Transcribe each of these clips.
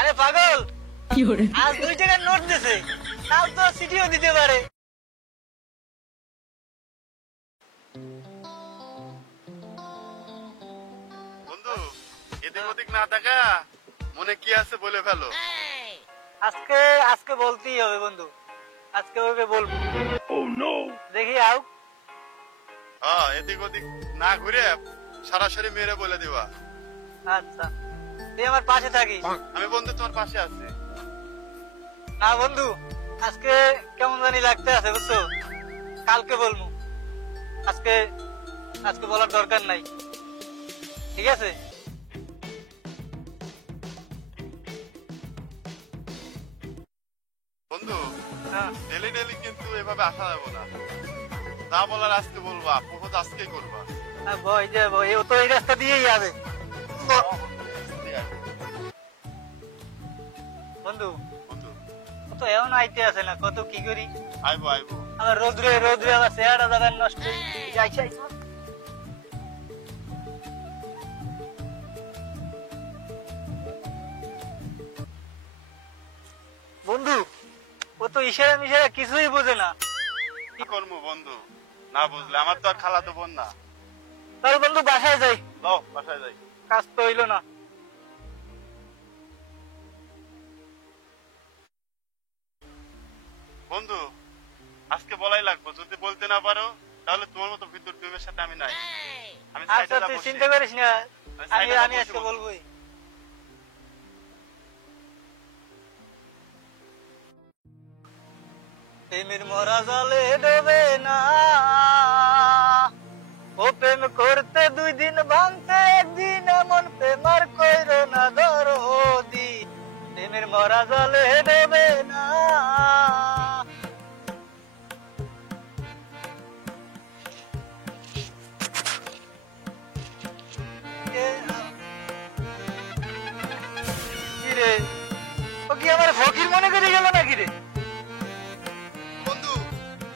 আরে পাগল, আজ 2 টাকার নোট দিছে, কাল তো সিটিও দিতে পারে। বন্ধু, এদিক ওদিক না থাকা মনে কি আছে বলে ফেলো। আজকে আজকে বলতেই হবে বন্ধু, আজকে ওকে বলবো। দেখি আও। হ্যাঁ, এদিক ওদিক না ঘুরে সরাসরি মেরে বলে দিবা। আচ্ছা, তুই আমার পাশে থাকিস। আমি বন্ধু তোমার পাশে আছি। না বন্ধু, আজকে কেমন জানি লাগতে আছে বুঝছো, কালকে বলবো। আজকে আজকে বলার দরকার নাই, ঠিক আছে? বন্ধু, হ্যাঁ, ডেলি ডেলি কিন্তু এভাবে আসা যাবো না। যা বলার আজকে বলবা, প্রপোজ আজকেই করবা। হ্যাঁ, বই যে বই, ও তো এই রাস্তা দিয়েই যাবে। বন্ধু, বন্ধু, ও তো এমন আইতে আছে না, কত কি করি। আইবো আইবো। আবার রোদ্রে রোদ্রে আবার চেহারা যাবেন নষ্ট। যাইছে বন্ধু, ও তো ইশারা মিশারা কিছুই বোঝে না। কি করবো বন্ধু, না বুঝলে আমার তো আর খালাতো বোন না। তাহলে বন্ধু বাসায় যাই, যাও বাসায় যাই। কাজ তো হইলো না। বন্ধু, আজকে বলাই লাগবে, যদি বলতে না পারো তাহলে তোমার মতো ভিতর প্রেমের সাথে আমি নাই। আমি আচ্ছা, সাইডে তুই যাবো। চিন্তা করিস না, আমি সাইডে আমি যাবো, আজকে বসে বলবোই। প্রেমের মরা জলে ডোবে না, ও প্রেম করতে 2 দিন ভাঙতে 1 দিন, এমন প্রেম আর কইরো না দরদি। প্রেমের মরা জলে ডোবে না। কি রে, ও কি আমার ফকির মনে করে গেল নাকি রে? বন্ধু,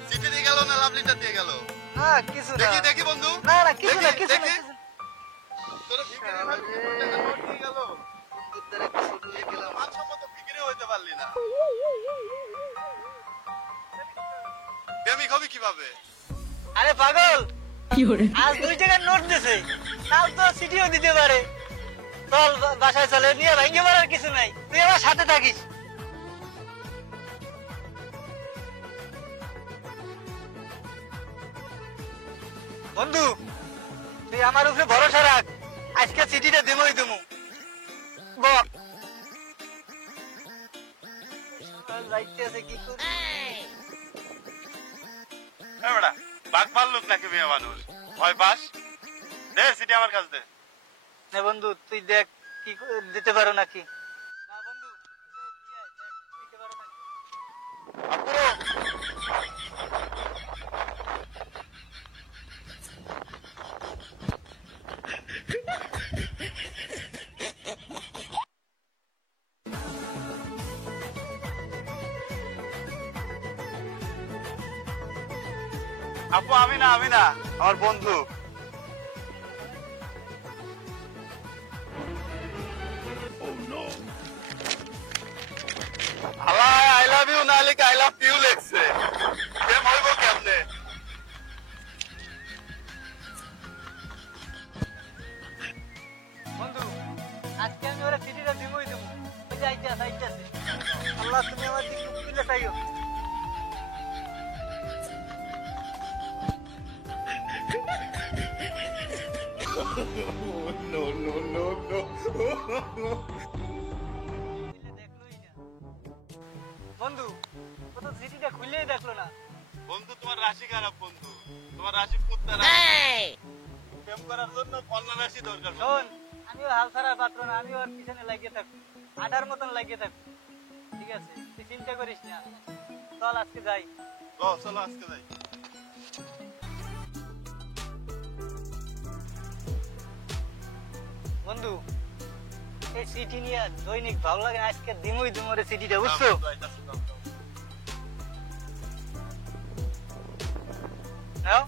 চিঠি দিয়ে গেল না লাভ লেটার দিয়ে গেল? না কিছু না, দেখি দেখি বন্ধু, না না কিছু না, দেখি, কিছু না, দেখি। কিছু না। তোরা ভিখারি ভাবে 70 টাকা নোট দিয়ে গেল। মানসম্মত ভিখারি হইতে পারলি না। প্রেমিক হবি কিভাবে? আরে পাগল, আজ 2 টাকার নোট দিছে, কাল তো সিটিও দিতে পারে। চল বাসায় চলে, নিয়ে ভাঙ্গে মারার কিছু নাই, তুই আমার সাথে থাকিস। বন্ধু, তুই আমার উপরে ভরসা রাখ, আজকে চিঠিটা দিমই দিমু। যাইতে আছে কি করি। এ বেটা, বাঘ ভাল্লুক নাকি মেয়ে মানুষ? ভয় পাস? দে চিঠি আমার কাছে দে। না বন্ধু, তুই দেখ কি দিতে পারো নাকি। না বন্ধু, দিতে পারো নাকি। আপুরো, আপু আমি না, আমার বন্ধু। আলাই আই লাভ ইউ না লিখে আই লাভ ইউ লেখছে। প্রেম হইব কেমনে? বন্ধু, আজকে আমি ওরা চিঠিটা দিমই দিমু। ওই যে আইতাছে। আল্লাহ, তুমি আমার দিকে মুখ তুলে চাইও। দেখলোই না। বন্ধু, ও তো চিঠিটা খুললেই দেখলো না। বন্ধু, তোমার রাশি খারাপ বন্ধু, তোমার রাশি কুত্তা রাশি। প্রেম করার জন্য কন্যা রাশি দরকার বন্ধু। শোন, আমিও হাল ছাড়ার পাত্র না, আমিও ওর পিছনে লাগিয়ে থাকবো, আটার মতন লাগিয়ে থাকবো। ঠিক আছে, তুই চিন্তা করিস না। চল আজকে যাই। চলো আজকে যাই। বন্ধু, এই সিটি নিয়ে দৈনিক ভালো লাগে, আজকে দিমই দিমরে সিটিটা, বুঝছো? নাও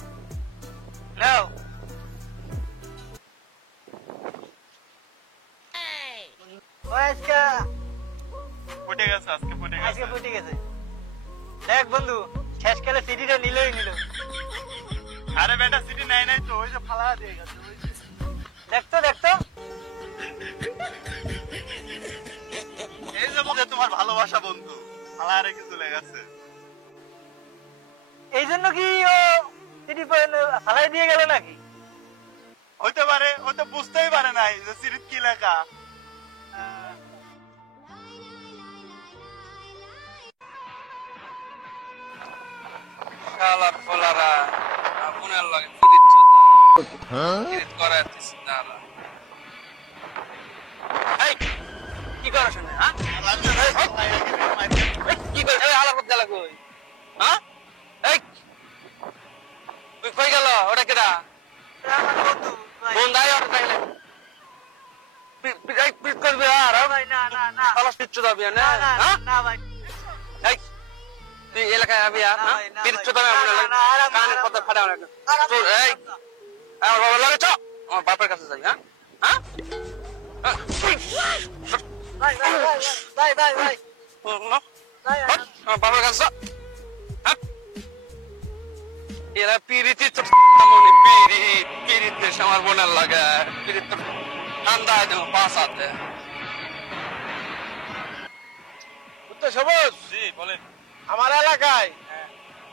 নাও। পটে গেছে, আজকে পটে গেছে। আজকে পটে গেছে। দেখ বন্ধু, শেষকালে সিটিটা নিলই নিল। আরে বেটা সিটি নাই নাই তো, ওই যে ফালা দিয়ে গেছে, ওই যে। দেখতো দেখতো এই যে মুখে তোমার ভালোবাসা বন্ধু, ফালা রেখে চলে গেছে। এই জন্য কি ও সিটি ফালাই দিয়ে গেল নাকি? হইতে পারে, ও তো বুঝতেই পারে নাই যে সিরিজ কি লেখা। শালার ফলারা আপনার লাগে ফিরিচ্ছ ফিরিত করাচ্ছিস না এই কি করা শুনে হ্যাঁ কি করে এই হালা করতে লাগো হ্যাঁ এই তুই কই গেল ওটা কেডা বন্ধাই ওটা তাইলে পিট করবে আর ভাই না না না শালা পিচ্ছু দাবি না হ্যাঁ না ভাই এই তুই এলাকায় আবি আর না পিচ্ছু দাবি আমরা কানের কথা ফাটা না তোর এই আমার বাবা লাগে চ আমার বাপের কাছে যাই হ্যাঁ হ্যাঁ ভাই ভাই ভাই ভাই ভাই আমার বাপের কাছে হ্যাঁ এরা পিরিতি তো পিরিত দেশ আমার বোনের লাগে পিরিত তো ঠান্ডা দেব পাশাতে উত্তর সবুজ, জি বলেন। আমার এলাকায়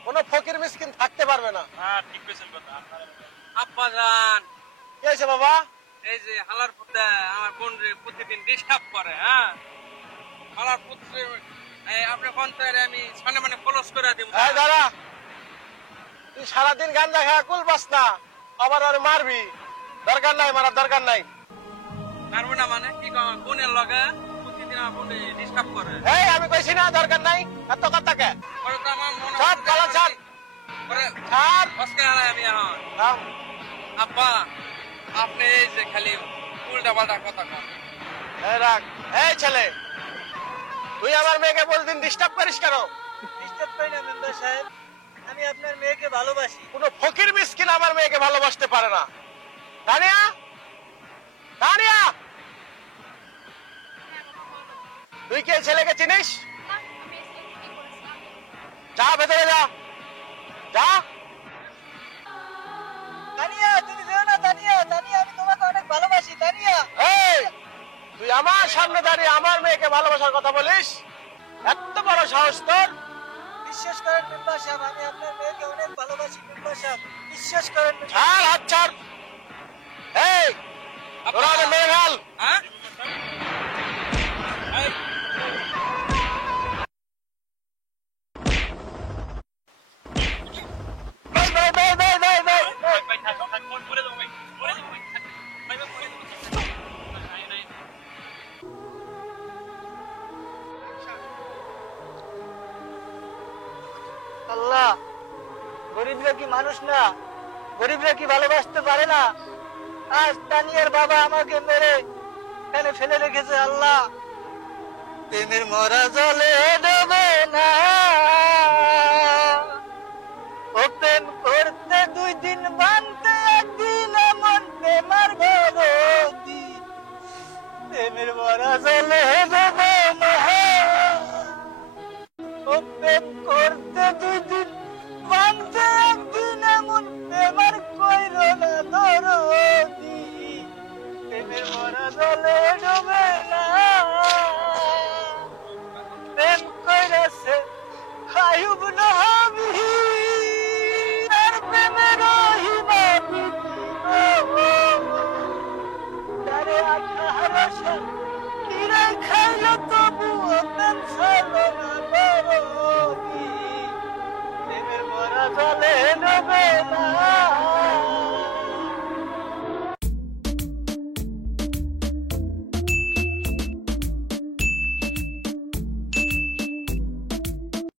কোন ফকির মিসকিন থাকতে পারবে না। হ্যাঁ ঠিক কইছেন কথা। আব্বা জান কি হয়েছে বাবা? এই যে হালার পুত্র আমার বোন প্রতিদিন ডিস্টার্ব করে হ্যাঁ হালার পুত্র আপনি কোন আমি সামনে মানে ফলোস করে দিব এই দাঁড়া, তুই সারাদিন গাঞ্জা খাওয়া কুল পাস না, আবার আর মারবি? দরকার নাই, মারার দরকার নাই। পারবো না মানে কি কম বোনের লগে প্রতিদিন আমার বোন ডিস্টার্ব করে এই আমি কইছি না দরকার নাই, এত কথা কে? পরে তো আমার মনে ছাড়, পালা ছাড়। পরে ছাড়। অস্কার হারাই আমি এখন থাম। আব্বা আপনি এই যে খালি উল্টা পাল্টা কথা কন এই রাখ। এই ছেলে, তুই আমার মেয়েকে বলদিন ডিস্টার্ব করিস কেন? ডিস্টার্ব করি না মেম্বার সাহেব, আমি আপনার মেয়েকে ভালোবাসি। কোন ফকির মিসকিন আমার মেয়েকে ভালোবাসতে পারে না। তানিয়া, তানিয়া, তুই কি এই ছেলেকে চিনিস? যা ভেতরে যা, যা। তানিয়া তুমি যেও না, তানিয়া তানিয়া আমি তোমাকে অনেক ভালোবাসি তানিয়া। এই, তুই আমার সামনে দাঁড়িয়ে আমার মেয়েকে ভালোবাসার কথা বলিস? এত বড় সাহস তোর? বিশ্বাস করেন মেম্বার সাহেব, আমি আপনার মেয়েকে অনেক ভালোবাসি মেম্বার সাহেব, বিশ্বাস করেন। ছাড়, হাত ছাড়। এই, তোরা আমাদের মেরে ফেল। হ্যাঁ এই ভাই ভাই ভাই ভাই ভাই ভাই ভাই থাক থাক ফোন করে দাও ভাই করে দাও ভাই ভাই ভাই করে দাও নাই নাই আল্লাহ, গরিবরা কি মানুষ না? গরিবরা কি ভালোবাসতে পারে না? আজ তানিয়ার বাবা আমাকে মেরে এখানে ফেলে রেখেছে। আল্লাহ, প্রেমের মরা জলে ডোবে না, ও প্রেম করতে 2 দিন বানতে 1 দিন মন প্রেমার গরদি, প্রেমের মরা জলে